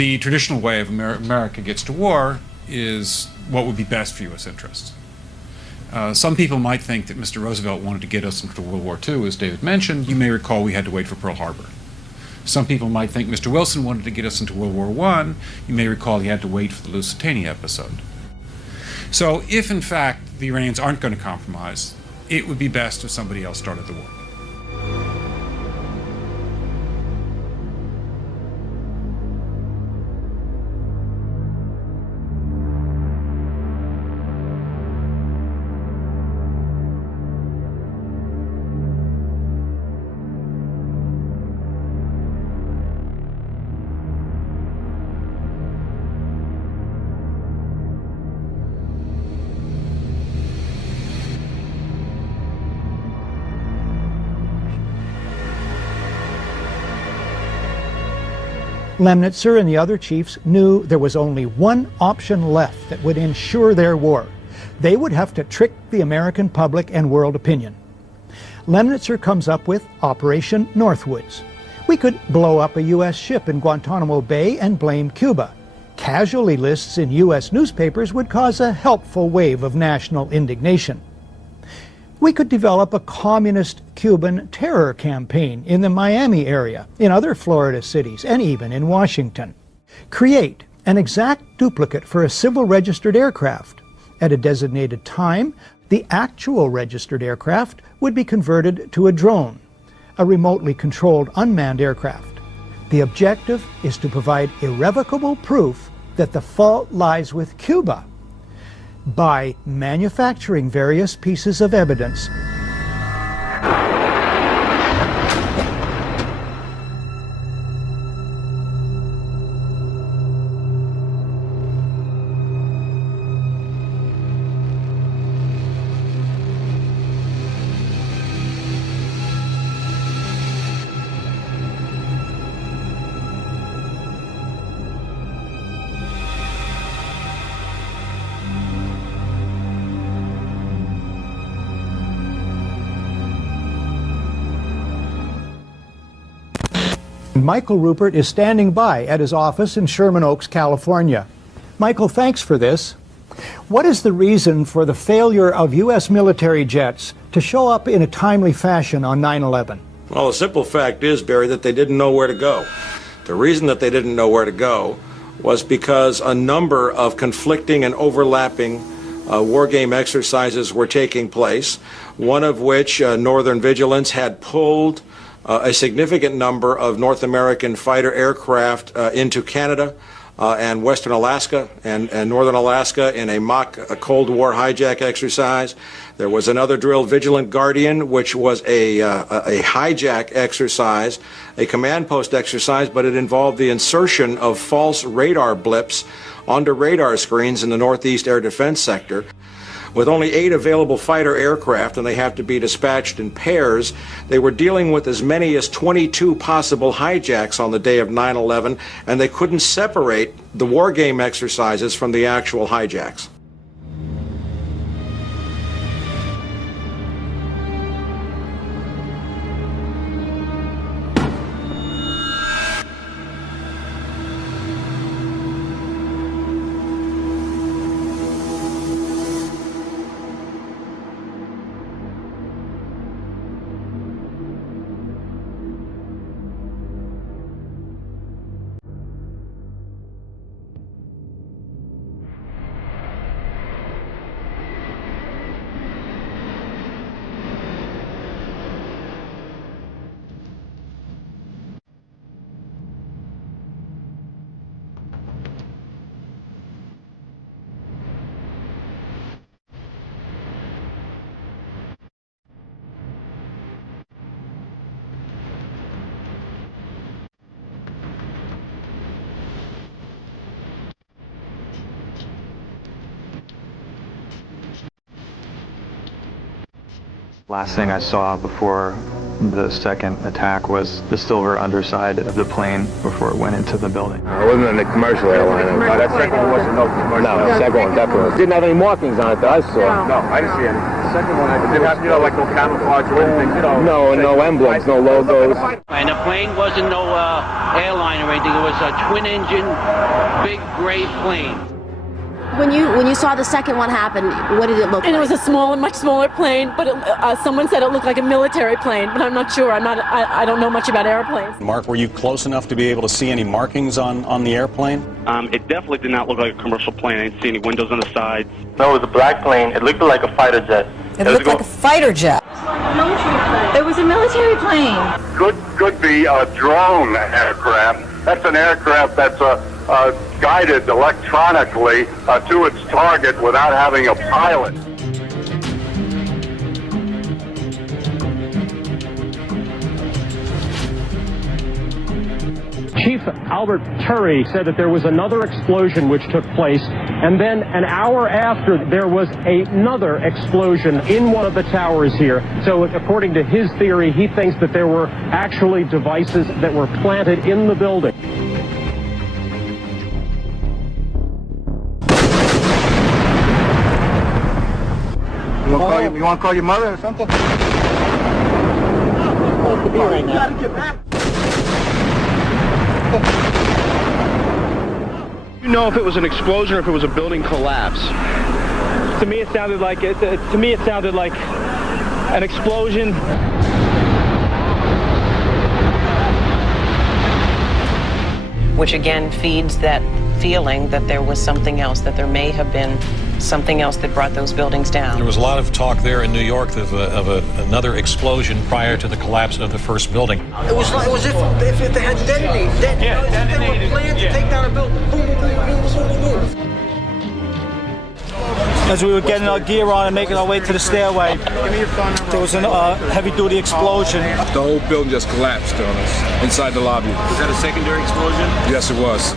The traditional way of America gets to war is what would be best for U.S. interests. Some people might think that Mr. Roosevelt wanted to get us into World War II, as David mentioned. You may recall we had to wait for Pearl Harbor. Some people might think Mr. Wilson wanted to get us into World War I. You may recall he had to wait for the Lusitania episode. So if, in fact, the Iranians aren't going to compromise, it would be best if somebody else started the war. Lemnitzer and the other chiefs knew there was only one option left that would ensure their war. They would have to trick the American public and world opinion. Lemnitzer comes up with Operation Northwoods. We could blow up a U.S. ship in Guantanamo Bay and blame Cuba. Casualty lists in U.S. newspapers would cause a helpful wave of national indignation. We could develop a communist Cuban terror campaign in the Miami area, in other Florida cities, and even in Washington. Create an exact duplicate for a civil registered aircraft. At a designated time, the actual registered aircraft would be converted to a drone, a remotely controlled unmanned aircraft. The objective is to provide irrevocable proof that the fault lies with Cuba by manufacturing various pieces of evidence. Michael Rupert is standing by at his office in Sherman Oaks, California. Michael, thanks for this. What is the reason for the failure of U.S. military jets to show up in a timely fashion on 9/11? Well, the simple fact is, Barry, that they didn't know where to go. The reason that they didn't know where to go was because a number of conflicting and overlapping war game exercises were taking place, one of which, Northern Vigilance, had pulled a significant number of North American fighter aircraft into Canada and Western Alaska and Northern Alaska in a mock Cold War hijack exercise. There was another drill, Vigilant Guardian, which was a hijack exercise, a command post exercise, but it involved the insertion of false radar blips onto radar screens in the Northeast air defense sector. With only 8 available fighter aircraft, and they have to be dispatched in pairs, they were dealing with as many as 22 possible hijacks on the day of 9/11, and they couldn't separate the war game exercises from the actual hijacks. Last thing I saw before the second attack was the silver underside of the plane before it went into the building. It wasn't in the commercial airline. No, that second one wasn't no commercial. No, the second one definitely. Didn't have any markings on it that I saw. No, I didn't see any. second one, I Did it have, like no camouflage or anything, No emblems, no logos. And the plane wasn't no airline or anything. It was a twin-engine, big gray plane. When you saw the second one happen, what did it look like? And it was a much smaller plane, but someone said it looked like a military plane, but I'm not sure. I don't know much about airplanes. Mark, were you close enough to be able to see any markings on the airplane? It definitely did not look like a commercial plane. I didn't see any windows on the sides. No, it was a black plane. It looked like a fighter jet. It looked like a fighter jet. It was a military plane. Could be a drone aircraft. That's an aircraft that's guided electronically to its target without having a pilot. Chief Albert Turry said that there was another explosion which took place, and then an hour after there was another explosion in one of the towers here. So according to his theory, he thinks that there were actually devices that were planted in the building. You want to call your mother or something? You know if it was an explosion or if it was a building collapse? To me, it sounded like an explosion. Which again feeds that feeling that there was something else, that there may have been something else that brought those buildings down. There was a lot of talk there in New York of another explosion prior to the collapse of the first building. It was if they had detonated. If they were planned to take down a building. Boom, boom, boom, boom, boom, boom. As we were getting our gear on and making our way to the stairway, there was a heavy-duty explosion. The whole building just collapsed on us inside the lobby. Was that a secondary explosion? Yes, it was.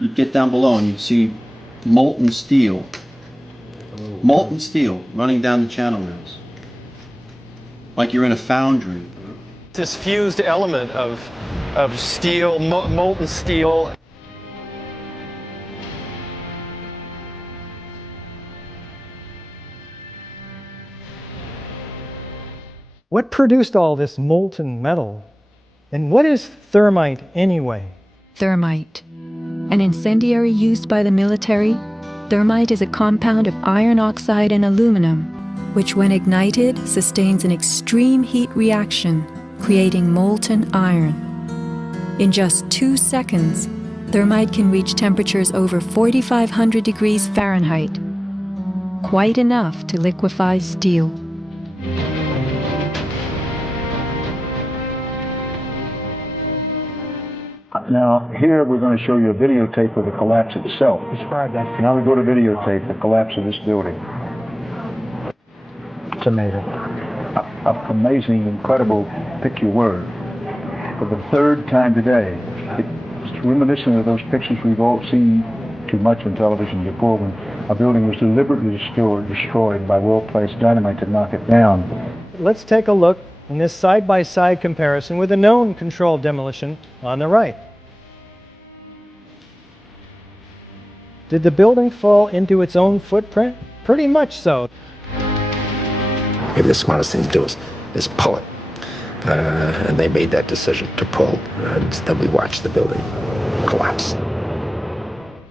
You'd get down below and you'd see molten steel running down the channel rails, like you're in a foundry. This fused element of steel, molten steel. What produced all this molten metal? And what is thermite anyway? Thermite. An incendiary used by the military, thermite is a compound of iron oxide and aluminum, which when ignited sustains an extreme heat reaction, creating molten iron. In just 2 seconds, thermite can reach temperatures over 4,500 degrees Fahrenheit, quite enough to liquefy steel. Now, here we're going to show you a videotape of the collapse itself. Describe that. Now we go to videotape, the collapse of this building. It's amazing. Amazing, incredible, pick your word. For the third time today, it's reminiscent of those pictures we've all seen too much on television before when a building was deliberately destroyed by well-placed dynamite to knock it down. Let's take a look in this side-by-side comparison with a known controlled demolition on the right. Did the building fall into its own footprint? Pretty much so. Maybe the smartest thing to do is pull it. And they made that decision to pull. And then we watched the building collapse.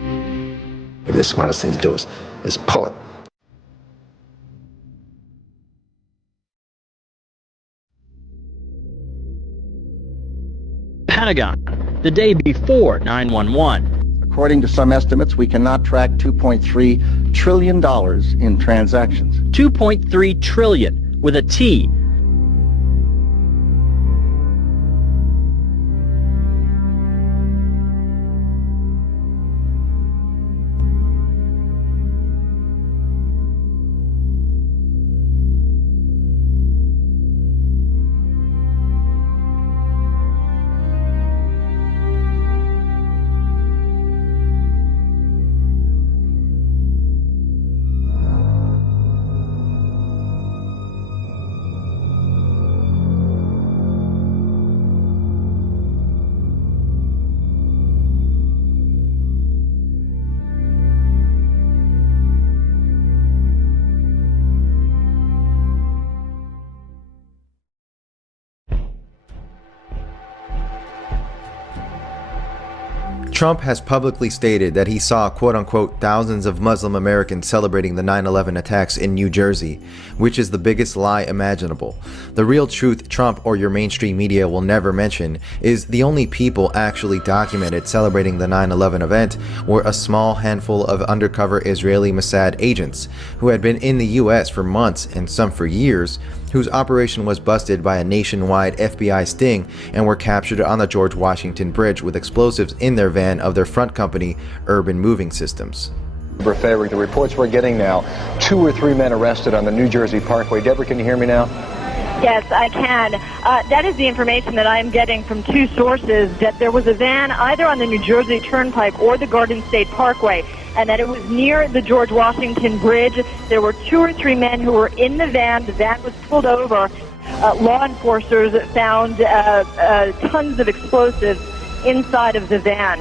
Maybe the smartest thing to do is pull it. Pentagon, the day before 9/11. According to some estimates, we can now track $2.3 trillion in transactions. 2.3 trillion with a T. Trump has publicly stated that he saw quote-unquote thousands of Muslim Americans celebrating the 9/11 attacks in New Jersey, which is the biggest lie imaginable. The real truth Trump or your mainstream media will never mention is the only people actually documented celebrating the 9/11 event were a small handful of undercover Israeli Mossad agents who had been in the US for months and some for years, whose operation was busted by a nationwide FBI sting and were captured on the George Washington Bridge with explosives in their van of their front company, Urban Moving Systems. The reports we're getting now, 2 or 3 men arrested on the New Jersey Parkway. Deborah, can you hear me now? Yes, I can. That is the information that I'm getting from 2 sources, that there was a van either on the New Jersey Turnpike or the Garden State Parkway, and that it was near the George Washington Bridge. There were 2 or 3 men who were in the van. The van was pulled over. Law enforcers found tons of explosives inside of the van.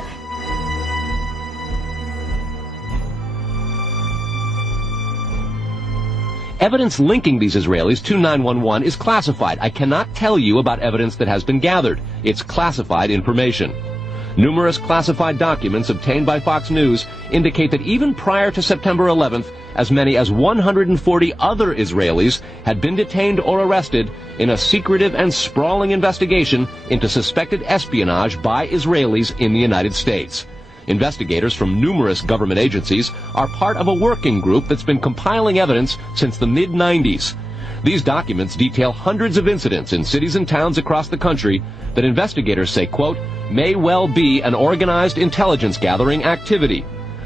Evidence linking these Israelis to 9/11 is classified. I cannot tell you about evidence that has been gathered. It's classified information. Numerous classified documents obtained by Fox News indicate that even prior to September 11th, as many as 140 other Israelis had been detained or arrested in a secretive and sprawling investigation into suspected espionage by Israelis in the United States. Investigators from numerous government agencies are part of a working group that's been compiling evidence since the mid-90s. These documents detail hundreds of incidents in cities and towns across the country that investigators say, quote, may well be an organized intelligence gathering activity.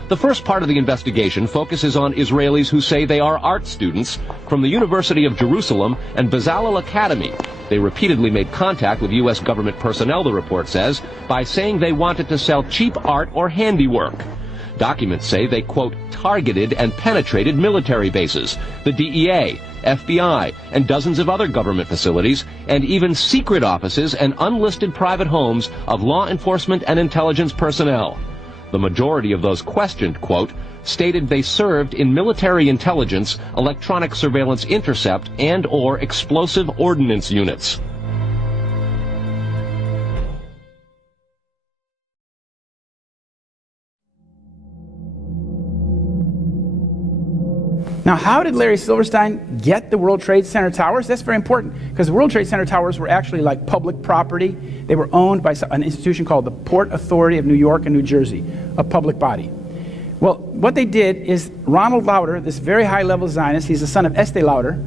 The first part of the investigation focuses on Israelis who say they are art students from the University of Jerusalem and Bezalel Academy. They repeatedly made contact with U.S. government personnel, the report says, by saying they wanted to sell cheap art or handiwork. Documents say they, quote, targeted and penetrated military bases, the DEA, FBI, and dozens of other government facilities, and even secret offices and unlisted private homes of law enforcement and intelligence personnel. The majority of those questioned, quote, stated they served in military intelligence, electronic surveillance intercept, and or explosive ordnance units. Now, how did Larry Silverstein get the World Trade Center towers? That's very important, because the World Trade Center towers were actually like public property. They were owned by an institution called the Port Authority of New York and New Jersey, a public body. Well, what they did is Ronald Lauder, this very high-level Zionist, he's the son of Estee Lauder,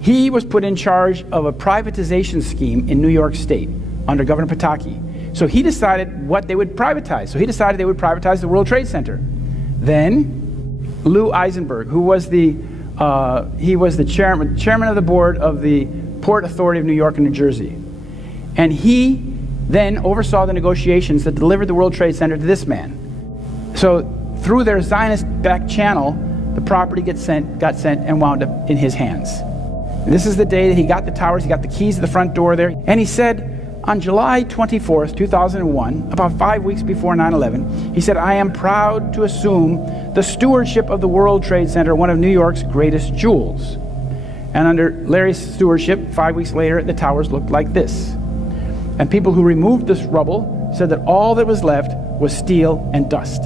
he was put in charge of a privatization scheme in New York State under Governor Pataki. So he decided what they would privatize. So he decided they would privatize the World Trade Center. Then Lou Eisenberg, who was the chairman of the board of the Port Authority of New York and New Jersey. And he then oversaw the negotiations that delivered the World Trade Center to this man. So through their Zionist back channel, the property got sent and wound up in his hands. And this is the day that he got the towers, he got the keys to the front door there, and he said, on July 24th, 2001, about 5 weeks before 9/11, he said, I am proud to assume the stewardship of the World Trade Center, one of New York's greatest jewels. And under Larry's stewardship, 5 weeks later, the towers looked like this. And people who removed this rubble said that all that was left was steel and dust.